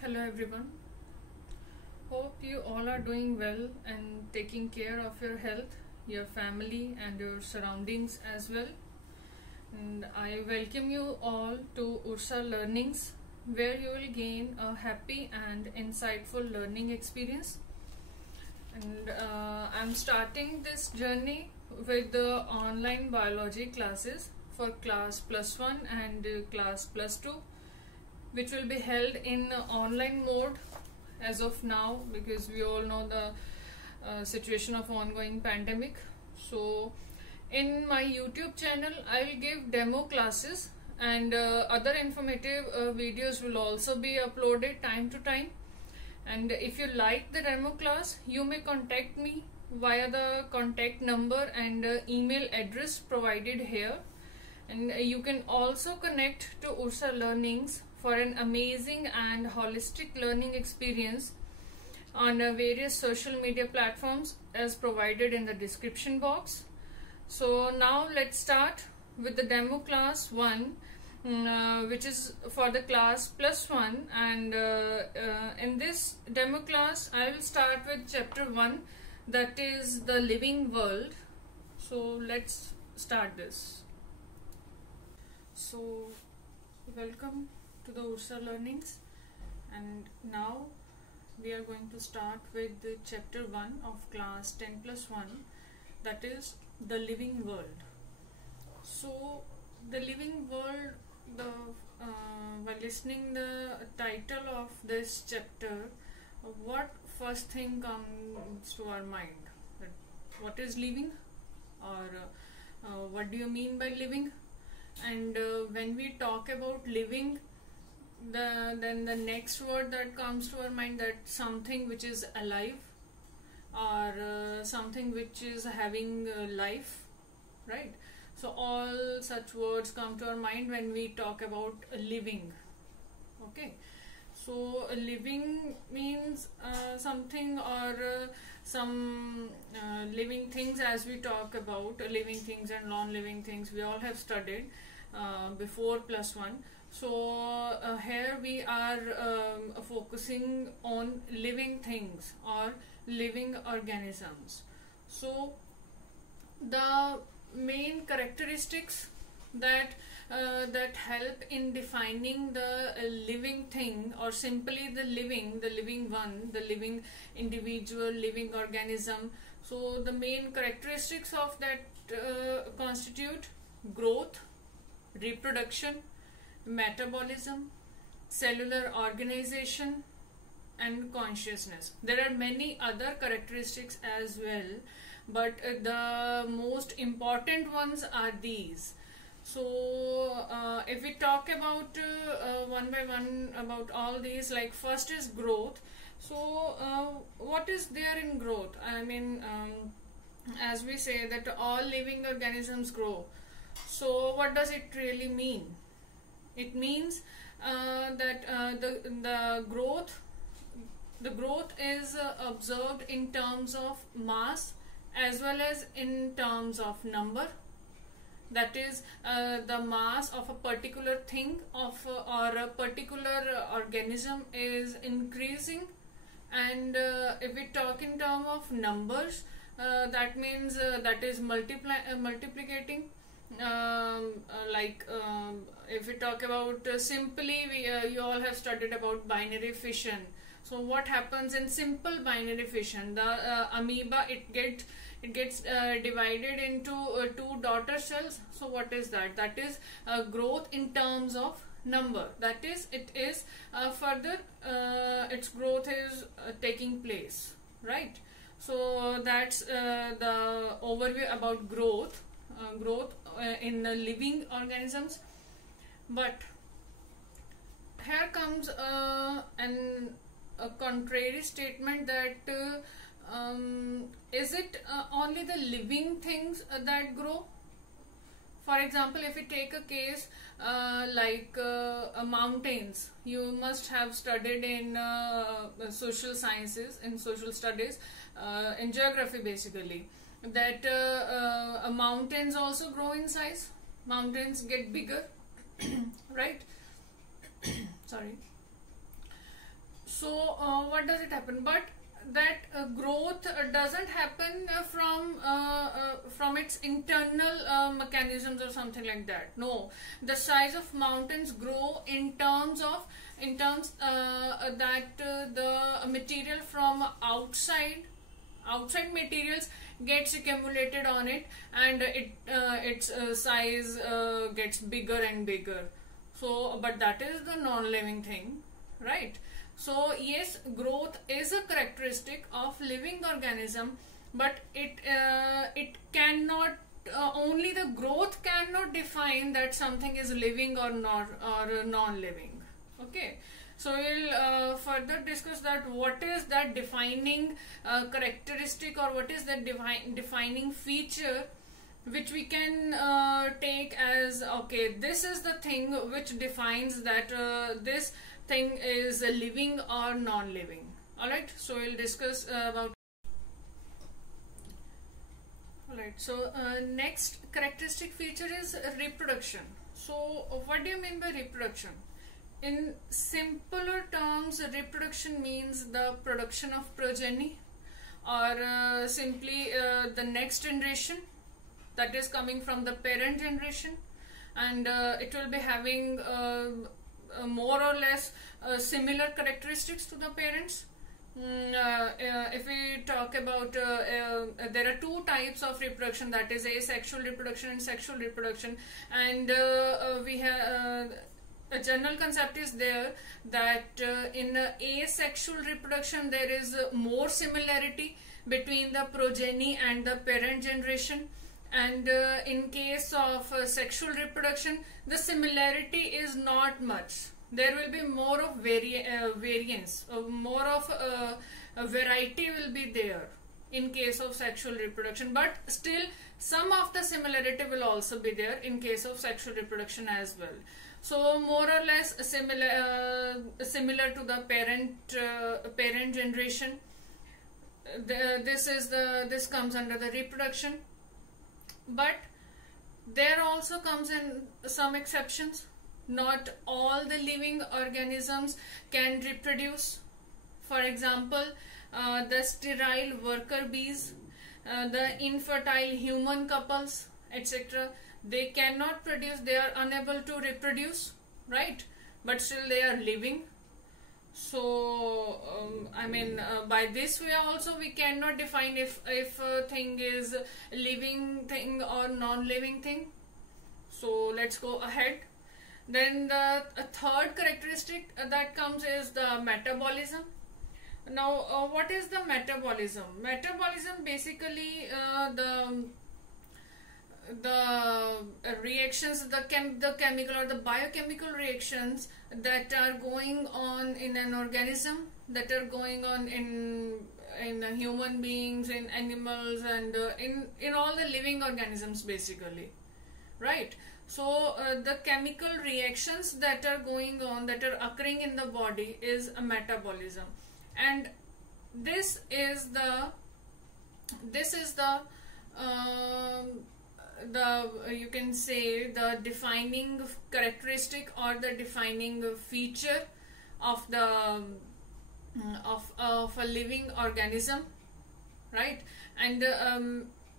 Hello everyone. Hope you all are doing well and taking care of your health, your family and your surroundings as well. And I welcome you all to Ursa Learnings, where you will gain a happy and insightful learning experience. And I'm starting this journey with the online biology classes for class plus 1 and class plus 2, which will be held in online mode as of now, because we all know the situation of ongoing pandemic. So in my YouTube channel I will give demo classes, and other informative videos will also be uploaded time to time. And if you like the demo class, you may contact me via the contact number and email address provided here. And you can also connect to Ursa Learnings for an amazing and holistic learning experience on various social media platforms as provided in the description box. So now let's start with the demo class 1, which is for the class plus 1, and in this demo class I will start with chapter 1, that is the living world. So let's start this. So welcome to the Ursa Learnings, and now we are going to start with the chapter 1 of class 10 plus 1, that is the living world. So the living world, while listening the title of this chapter, what first thing comes to our mind? That what is living, or what do you mean by living? And when we talk about living, then the next word that comes to our mind, that something which is alive, or something which is having life, right? So all such words come to our mind when we talk about living. Okay, so living means something, or some living things. As we talk about living things and non-living things, we all have studied before plus 1. So here we are focusing on living things or living organisms. So the main characteristics that help in defining the living thing, or simply the living one, the living individual, living organism. So the main characteristics of that constitute growth, reproduction, metabolism, cellular organization, and consciousness. There are many other characteristics as well, but the most important ones are these. So if we talk about one by one about all these, like first is growth. So what is there in growth? I mean, as we say that all living organisms grow. So what does it really mean? It means that the growth is observed in terms of mass as well as in terms of number. That is, the mass of a particular thing or a particular organism is increasing. And if we talk in terms of numbers, that means that is multiplicating. If we talk about simply, you all have studied about binary fission. So what happens in simple binary fission? The amoeba, it gets divided into two daughter cells. So what is that? That is growth in terms of number. That is, it is further its growth is taking place, right? So that's the overview about growth in the living organisms. But here comes a contrary statement, that is it only the living things that grow? For example, if we take a case like mountains, you must have studied in social sciences, in social studies, in geography basically, that mountains also grow in size. Mountains get bigger, right? Sorry. So what does it happen? But that growth doesn't happen from its internal mechanisms or something like that. No, the size of mountains grow in terms that the material from outside materials gets accumulated on it, and its size gets bigger and bigger. So but that is the non-living thing, right? So yes, growth is a characteristic of living organism, but it cannot only the growth cannot define that something is living or not, or non-living. Okay, so we'll further discuss that what is that defining characteristic, or what is that defining feature which we can take as, okay, this is the thing which defines that this thing is living or non-living. Alright, so we'll discuss about. Alright, so next characteristic feature is reproduction. So what do you mean by reproduction? In simpler terms, reproduction means the production of progeny, or simply the next generation that is coming from the parent generation, and it will be having more or less similar characteristics to the parents. If we talk about there are two types of reproduction, that is asexual reproduction and sexual reproduction, and we have a general concept is there that in asexual reproduction there is more similarity between the progeny and the parent generation, and in case of sexual reproduction the similarity is not much. There will be more of variance, more of a variety will be there in case of sexual reproduction, but still some of the similarity will also be there in case of sexual reproduction as well. So more or less similar to the parent generation. This comes under the reproduction, but there also comes in some exceptions. Not all the living organisms can reproduce. For example, the sterile worker bees, the infertile human couples, etc. They cannot produce, they are unable to reproduce, right? But still they are living. So by this way also we cannot define if a thing is living thing or non-living thing. So let's go ahead. Then the third characteristic that comes is the metabolism. Now what is the metabolism? Metabolism basically the reactions, the chemical or the biochemical reactions that are going on in an organism, that are going on in human beings, in animals, and in all the living organisms basically, right? So the chemical reactions that are going on, that are occurring in the body, is a metabolism, and this is the you can say the defining characteristic or the defining feature of the of a living organism, right? And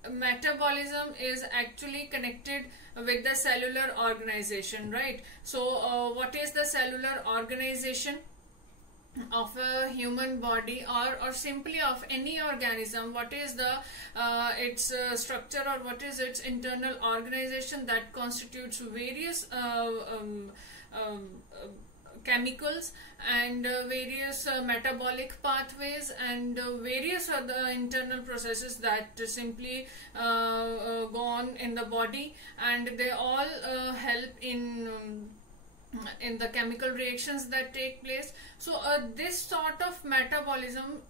metabolism is actually connected with the cellular organization, right? So what is the cellular organization of a human body, or simply of any organism? What is the its structure, or what is its internal organization that constitutes various chemicals and various metabolic pathways and various other internal processes that simply go on in the body, and they all help in the chemical reactions that take place. So this sort of metabolism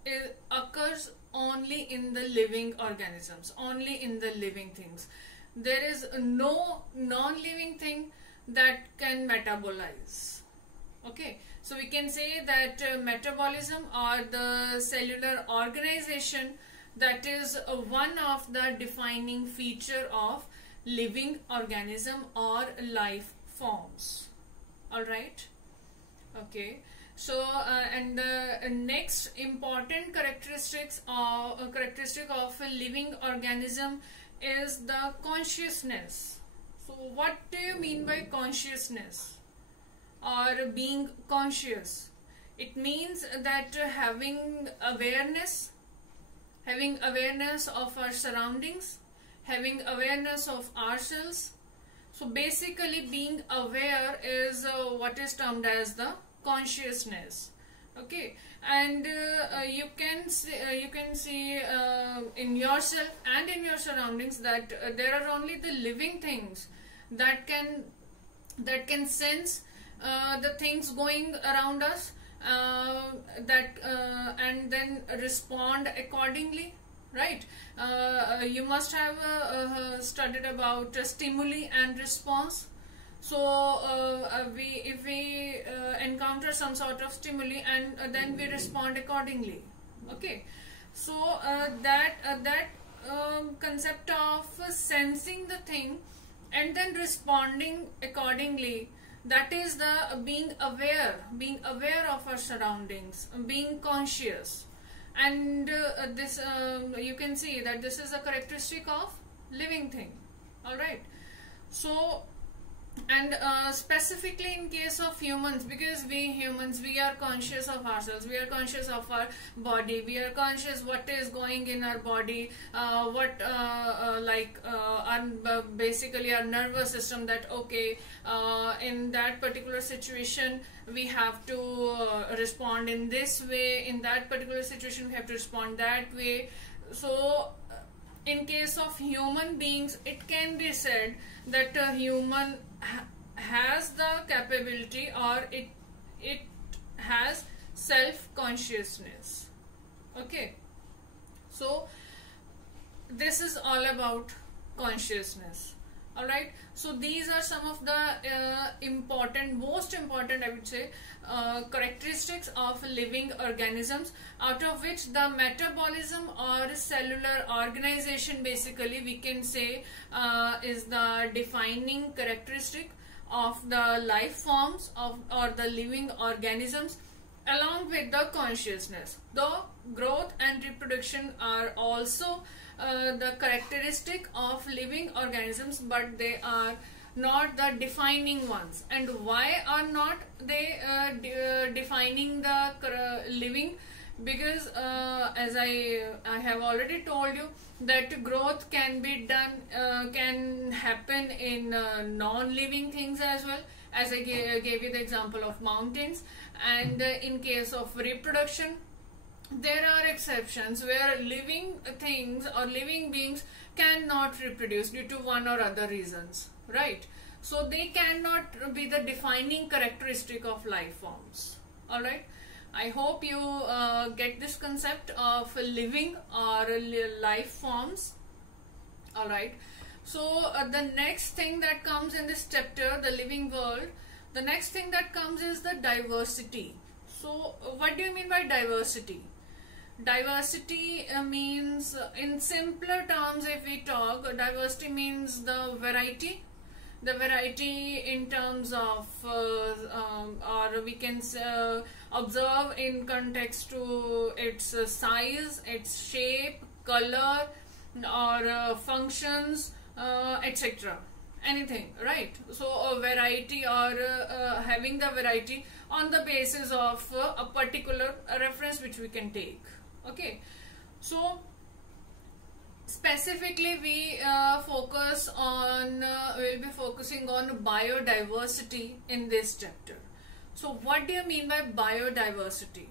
occurs only in the living organisms, only in the living things. There is no non-living thing that can metabolize. Okay, so we can say that metabolism, or the cellular organization, that is one of the defining feature of living organism or life forms. All right. Okay, So and the next important characteristic of a living organism is the consciousness. So what do you mean by consciousness or being conscious? It means that having awareness of our surroundings, having awareness of ourselves. So basically being aware is what is termed as the consciousness. Okay, and you can see in yourself and in your surroundings that there are only the living things that can sense the things going around us, and then respond accordingly, right? You must have studied about stimuli and response. So if we encounter some sort of stimuli, and then we respond accordingly. Okay, so that concept of sensing the thing and then responding accordingly, that is the being aware of our surroundings, being conscious. And this you can see that this is a characteristic of living thing. All right. So, and specifically in case of humans, because we humans, we are conscious of ourselves, we are conscious of our body, we are conscious what is going in our body, basically our nervous system, that okay, in that particular situation we have to respond in this way, in that particular situation we have to respond that way. So in case of human beings, it can be said that a human has the capability, or it has self-consciousness. Okay, so this is all about consciousness. All right, so these are some of the most important, I would say, characteristics of living organisms, out of which the metabolism or cellular organization, basically we can say, is the defining characteristic of the life forms or the living organisms, along with the consciousness. Though growth and reproduction are also the characteristic of living organisms, but they are not the defining ones. And why are not they defining the living? Because as I have already told you that growth can be done, can happen in non-living things as well, as I gave you the example of mountains. And in case of reproduction, there are exceptions where living things or living beings cannot reproduce due to one or other reasons, right? So they cannot be the defining characteristic of life forms. All right, I hope you get this concept of living or life forms. All right, so the next thing that comes in this chapter, the living world, the next thing that comes is the diversity. So what do you mean by diversity? Diversity means, in simpler terms, if we talk, diversity means the variety in terms of or we can observe in context to its size, its shape, color, or functions, etc. Anything, right? So a variety, or having the variety on the basis of a particular reference which we can take. Okay, so specifically we focus on we'll be focusing on biodiversity in this chapter. So what do you mean by biodiversity?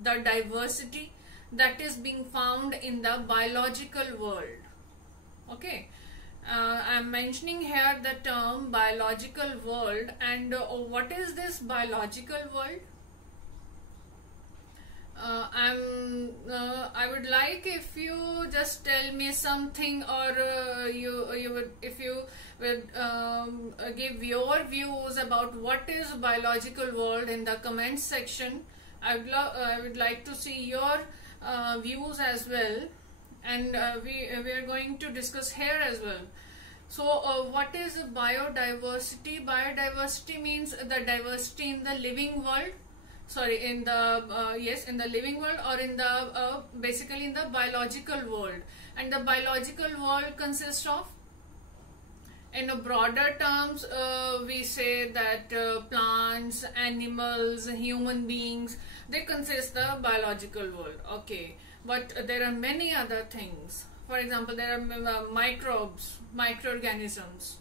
The diversity that is being found in the biological world. Okay, I'm mentioning here the term biological world. And what is this biological world? I would like if you just tell me something, or if you would give your views about what is biological world in the comments section. I would like to see your views as well, and we are going to discuss here as well. So what is biodiversity? Biodiversity means the diversity in the living world, sorry, in the yes, in the living world, or in the basically in the biological world. And the biological world consists of, in a broader terms, we say that plants, animals, human beings, they consist the biological world. Okay, but there are many other things. For example, there are microbes, microorganisms.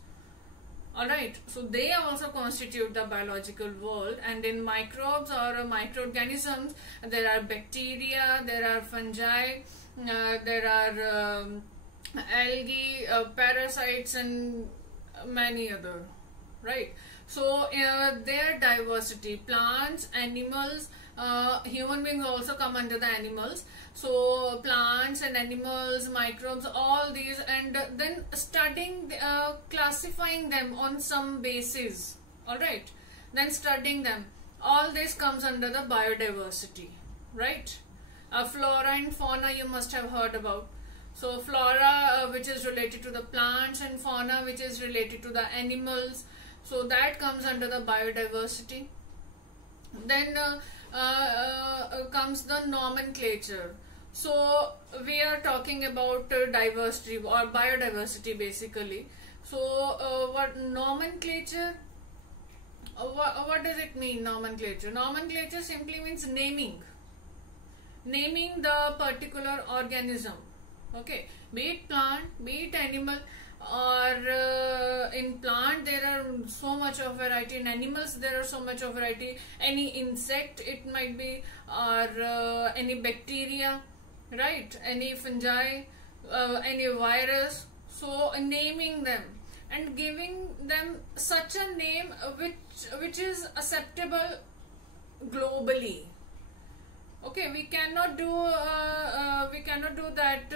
Alright, so they also constitute the biological world, and in microbes or microorganisms, there are bacteria, there are fungi, there are algae, parasites, and many other, right? So their diversity, plants, animals, human beings also come under the animals. So plants and animals, microbes, all these, and then studying, classifying them on some basis. All right, then studying them. All this comes under the biodiversity, right? Flora and fauna you must have heard about. So flora, which is related to the plants, and fauna, which is related to the animals. So that comes under the biodiversity. Then comes the nomenclature. So we are talking about diversity or biodiversity basically. So what nomenclature? What does it mean, nomenclature? Nomenclature simply means naming the particular organism. Okay, be it plant, be it animal, or in plant there are so much of variety, in animals there are so much of variety, any insect it might be, or any bacteria, right, any fungi, any virus. So naming them and giving them such a name which is acceptable globally. Okay, we cannot do that.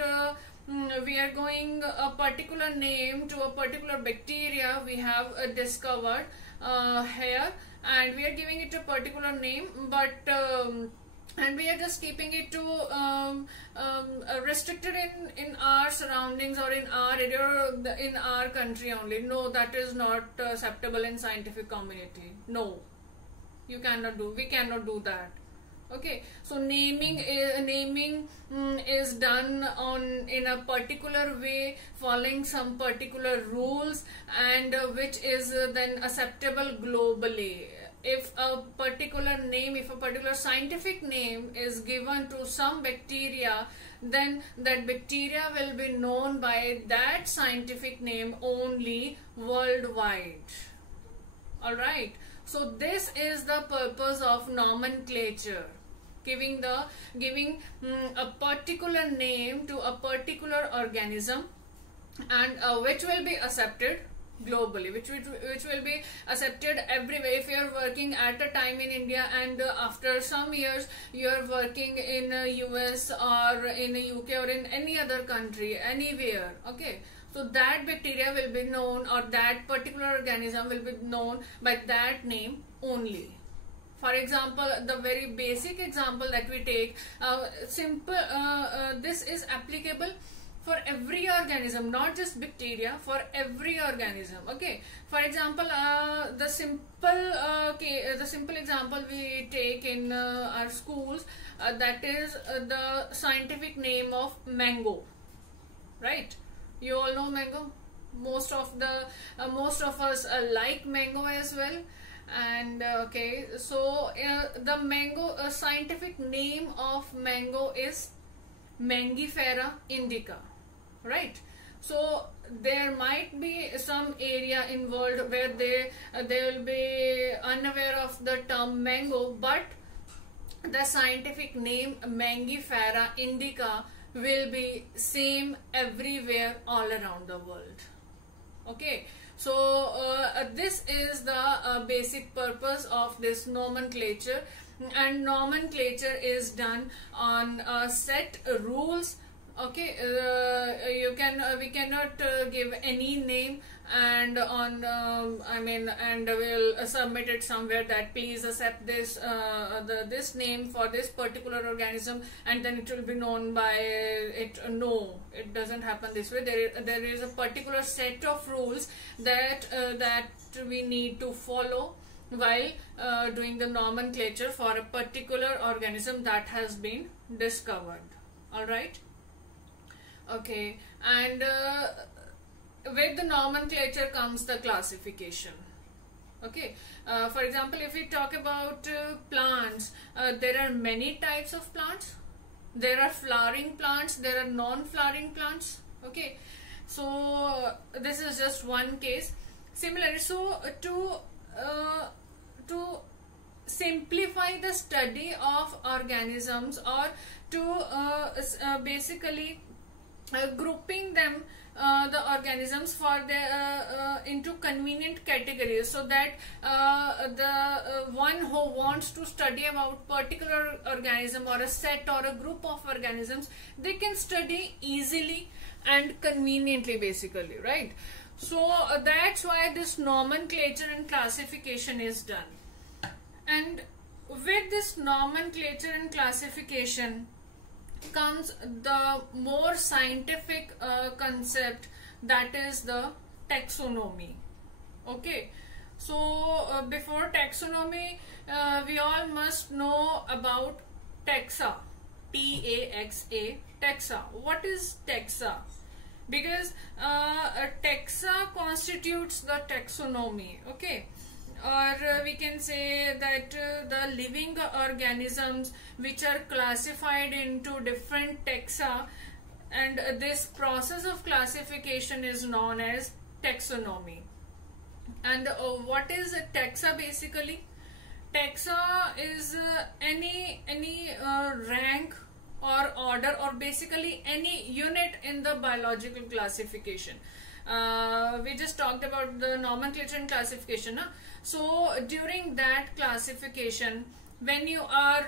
We are going a particular name to a particular bacteria we have discovered here, and we are giving it a particular name, but and we are just keeping it to restricted in our surroundings or in our area or in our country only. No, that is not acceptable in scientific community. No, you cannot do. We cannot do that. Okay, so naming is done in a particular way, following some particular rules, and which is then acceptable globally. If a particular name, if a particular scientific name is given to some bacteria, then that bacteria will be known by that scientific name only worldwide. Alright, so this is the purpose of nomenclature. Giving a particular name to a particular organism, and which will be accepted globally, which will be accepted everywhere. If you are working at a time in India, and after some years you are working in US or in UK or in any other country, anywhere, okay, so that bacteria will be known, or that particular organism will be known by that name only. For example, the very basic example that we take, this is applicable for every organism, not just bacteria, for every organism. Okay. For example, the simple example we take in our schools, that is the scientific name of mango. Right? You all know mango. Most of us like mango as well. And okay, so the mango, scientific name of mango is Mangifera indica, right? So there might be some area in world where they will be unaware of the term mango, but the scientific name Mangifera indica will be same everywhere all around the world. Okay, so this is the basic purpose of this nomenclature, and nomenclature is done on set rules. Okay, we cannot give any name and on and we'll submit it somewhere that please accept this this name for this particular organism, and then it will be known by it. No, it doesn't happen this way. There is a particular set of rules that that we need to follow, while doing the nomenclature for a particular organism that has been discovered. All right. Okay, and with the nomenclature comes the classification. Okay, for example, if we talk about plants, there are many types of plants. There are flowering plants, there are non-flowering plants. Okay, so this is just one case. Similarly, so to simplify the study of organisms, or to basically grouping them, the organisms for the into convenient categories, so that the one who wants to study about particular organism or a set or a group of organisms, they can study easily and conveniently, basically, right? So that's why this nomenclature and classification is done. And with this nomenclature and classification comes the more scientific concept, that is the taxonomy. Okay, so before taxonomy, we all must know about taxa, T-A-X-A, taxa. What is taxa? Because a taxa constitutes the taxonomy. Okay, or we can say that the living organisms which are classified into different taxa, and this process of classification is known as taxonomy. And what is a taxa basically? Taxa is any rank or order, or basically any unit in the biological classification. We just talked about the nomenclature and classification, huh? So during that classification, when you are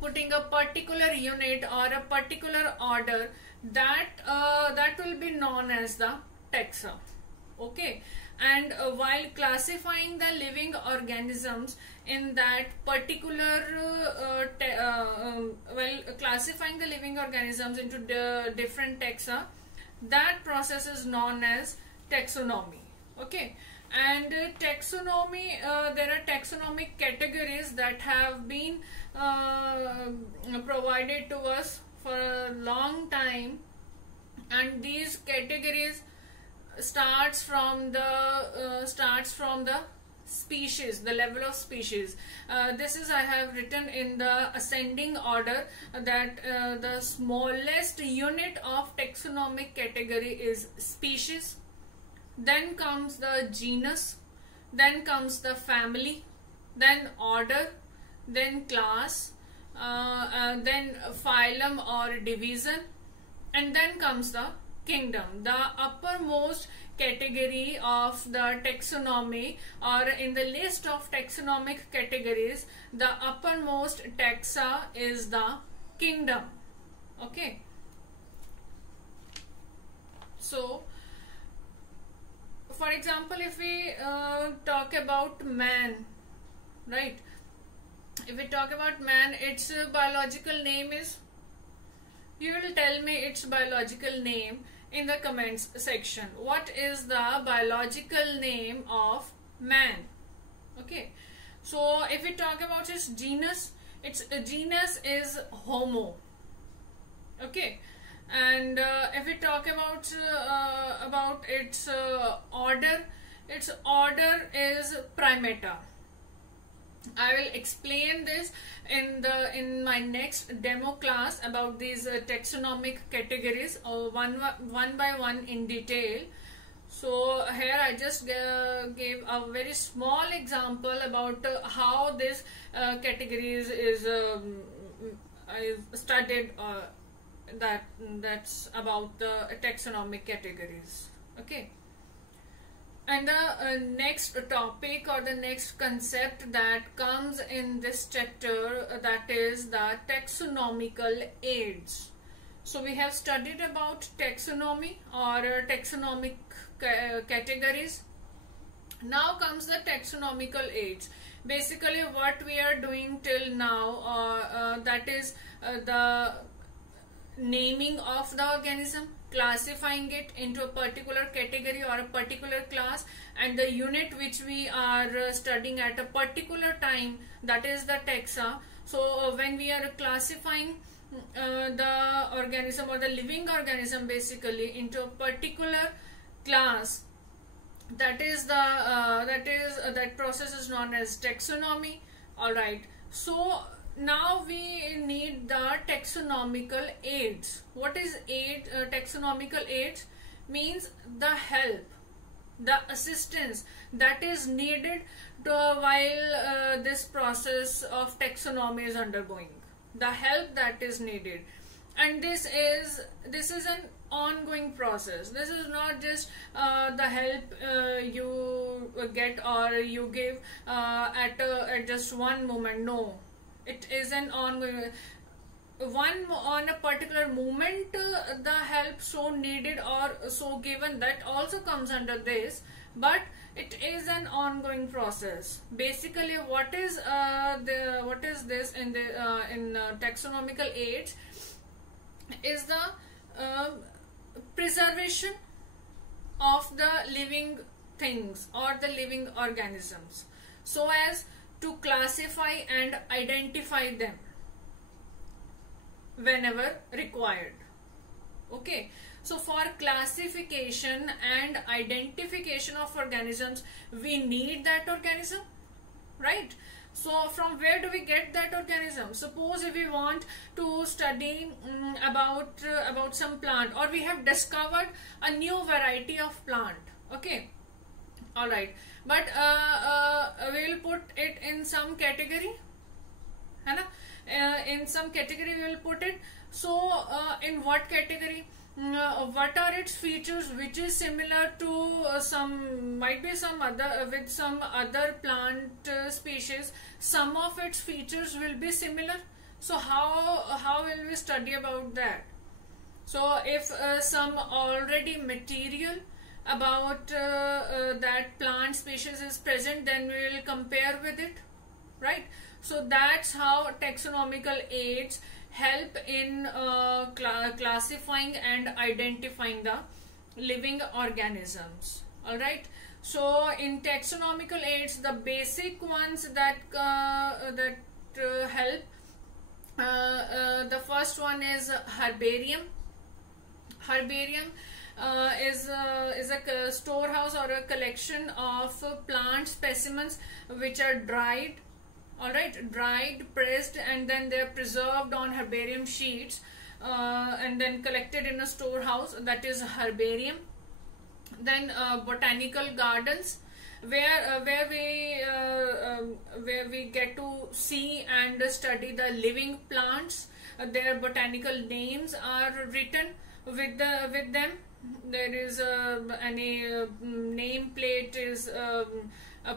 putting a particular unit or a particular order, that will be known as the taxa. Okay, and while classifying the living organisms in that particular while classifying the living organisms into the different taxa, that process is known as taxonomy. Okay, and taxonomy, there are taxonomic categories that have been provided to us for a long time, and these categories starts from the species, the level of species. This is, I have written in the ascending order, that the smallest unit of taxonomic category is species, then comes the genus, then comes the family, then order, then class, then phylum or division, and then comes the kingdom. The uppermost category of the taxonomy, or in the list of taxonomic categories, the uppermost taxa is the kingdom. Okay, so for example, if we talk about man, right? If we talk about man, its biological name is, you will tell me its biological name in the comments section. What is the biological name of man? Okay, so if we talk about its genus genus is Homo. Okay, and if we talk about its order is Primata. I will explain this in my next demo class about these taxonomic categories, one by one in detail. So here I just gave a very small example about how this categories is studied. That's about the taxonomic categories. Okay. And the next topic or the next concept that comes in this chapter, that is the taxonomical aids. So we have studied about taxonomy or taxonomic categories. Now comes the taxonomical aids. Basically what we are doing till now, that is naming of the organism, classifying it into a particular category or a particular class, and the unit which we are studying at a particular time, that is the taxa. So when we are classifying the organism or the living organism basically into a particular class, that process is known as taxonomy. All right, so now we need the taxonomical aids. What is aid? Taxonomical aids means the help, the assistance that is needed while this process of taxonomy is undergoing, the help that is needed. And this is an ongoing process. This is not just the help you get or you give at just one moment. No, it is an ongoing one. On a particular moment the help so needed or so given, that also comes under this, but it is an ongoing process. Basically what is this in the taxonomical aids is the preservation of the living things or the living organisms, so as to classify and identify them whenever required. Okay, so for classification and identification of organisms, we need that organism, right? So from where do we get that organism? Suppose if we want to study about some plant, or we have discovered a new variety of plant. Okay, all right, but we will put it in some category, है ना? In some category we will put it. So in what category? What are its features which is similar to might be some other with some other plant species? Some of its features will be similar. So how will we study about that? So if some already material about that plant species is present, then we will compare with it, right? So that's how taxonomical aids help in classifying and identifying the living organisms. All right, so in taxonomical aids, the basic ones that help, the first one is herbarium. Herbarium is a storehouse or a collection of plant specimens which are dried. All right, dried, pressed, and then they are preserved on herbarium sheets and then collected in a storehouse, that is herbarium. Then botanical gardens, where we get to see and study the living plants. Their botanical names are written with them. There is any name plate is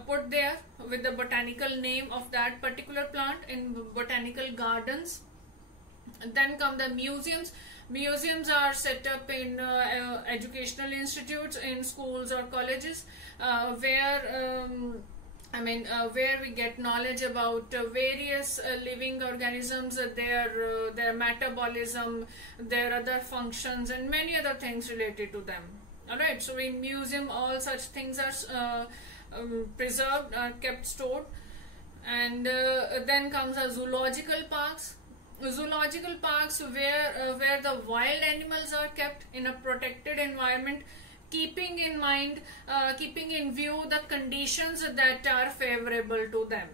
put there with the botanical name of that particular plant in botanical gardens. Then come the museums. Museums are set up in educational institutes, in schools or colleges, where we get knowledge about various living organisms, their metabolism, their other functions, and many other things related to them. All right, so in museum all such things are preserved, kept, stored. And then comes the zoological parks. Zoological parks where the wild animals are kept in a protected environment, keeping in view the conditions that are favorable to them.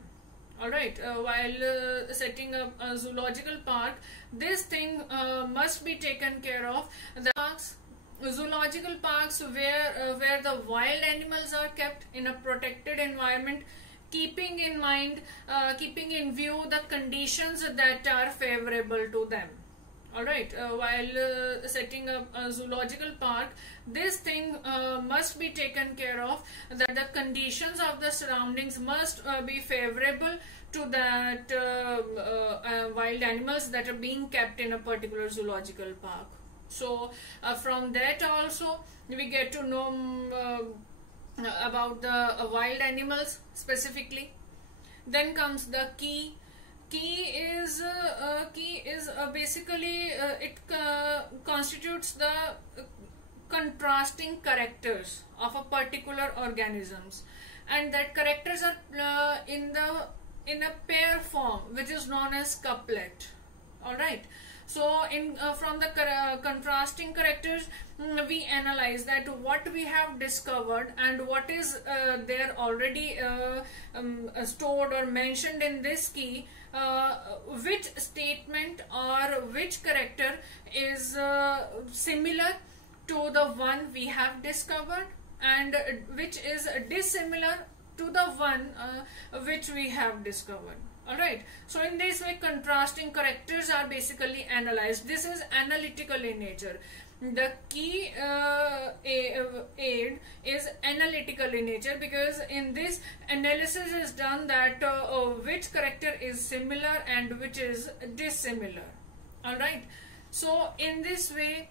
All right, while setting up a zoological park, this thing must be taken care of. The parks, zoological parks where the wild animals are kept in a protected environment, keeping in view the conditions that are favorable to them. All right, while setting up a zoological park, this thing must be taken care of, that the conditions of the surroundings must be favorable to that wild animals that are being kept in a particular zoological park. So from that also we get to know about the wild animals specifically. Then comes the key. Key is basically it constitutes the contrasting characters of a particular organisms, and that characters are in a pair form, which is known as couplet. All right. So in from the contrasting characters, we analyze that what we have discovered and what is there already stored or mentioned in this key, which statement or which character is similar to the one we have discovered, and which is dissimilar to the one which we have discovered. Alright, so in this way contrasting characters are basically analyzed. This is analytical in nature. The key aid is analytical in nature, because in this analysis is done that which character is similar and which is dissimilar. Alright, so in this way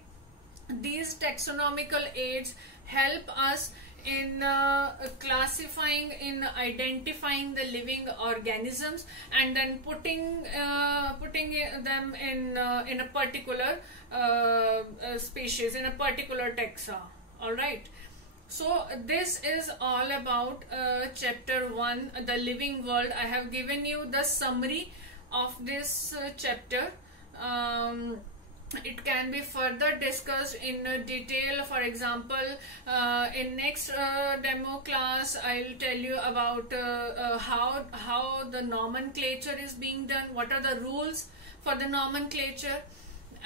these taxonomical aids help us in classifying, in identifying the living organisms, and then putting them in a particular species, in a particular taxa. All right. So this is all about chapter 1, the living world. I have given you the summary of this chapter. It can be further discussed in detail. For example, in next demo class I'll tell you about how the nomenclature is being done, what are the rules for the nomenclature,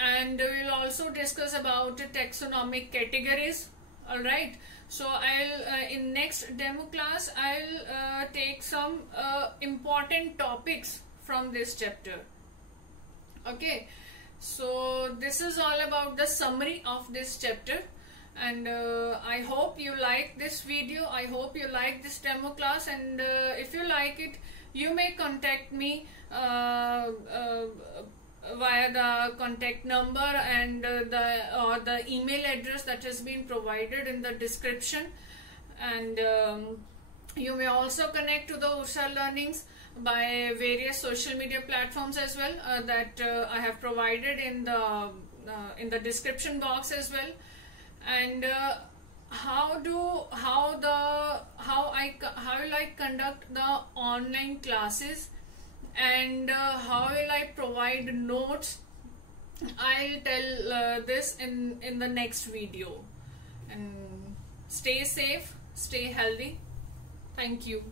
and we'll also discuss about taxonomic categories. All right, so I'll in next demo class I'll take some important topics from this chapter. Okay, so this is all about the summary of this chapter, and I hope you like this video. I hope you like this demo class, and if you like it, you may contact me via the contact number and the email address that has been provided in the description, and you may also connect to the Ursa Learnings by various social media platforms as well, that I have provided in the description box as well. And how will I conduct the online classes, and how will I provide notes, I'll tell this in the next video. And stay safe, stay healthy. Thank you.